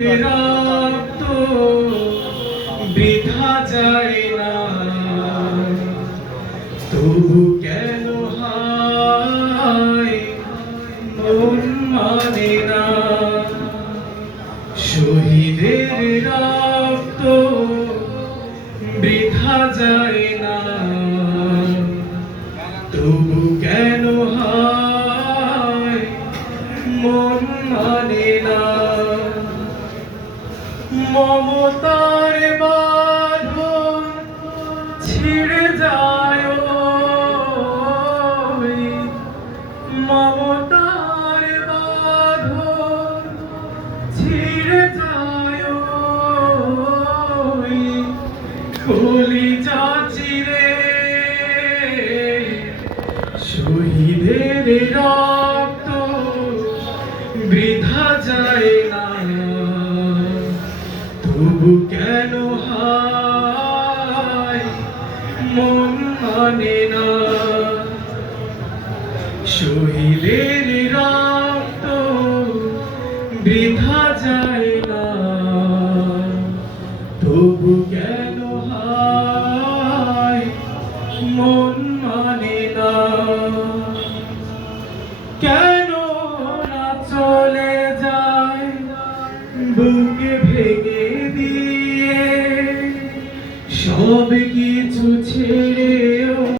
রক্ত বৃথা যায় না, তবু কেন হায় মন মানে না। শহীদের রক্ত বৃথা যায় না, তবু কেন হায় মন মানে না। মমতার বাঁধন ছিঁড়ে যায়, মমতার বাঁধন ছিঁড়ে যায়, কলিজা চিরে শহীদের রক্ত বৃথা যায় না, তবু কেন হায় মন মানে না। শহীদের রক্ত বৃথা যায় না, তবু কেন হায় মন মানে না। কেন না চলে যায় বুকে ভেঙে দিয়ে সব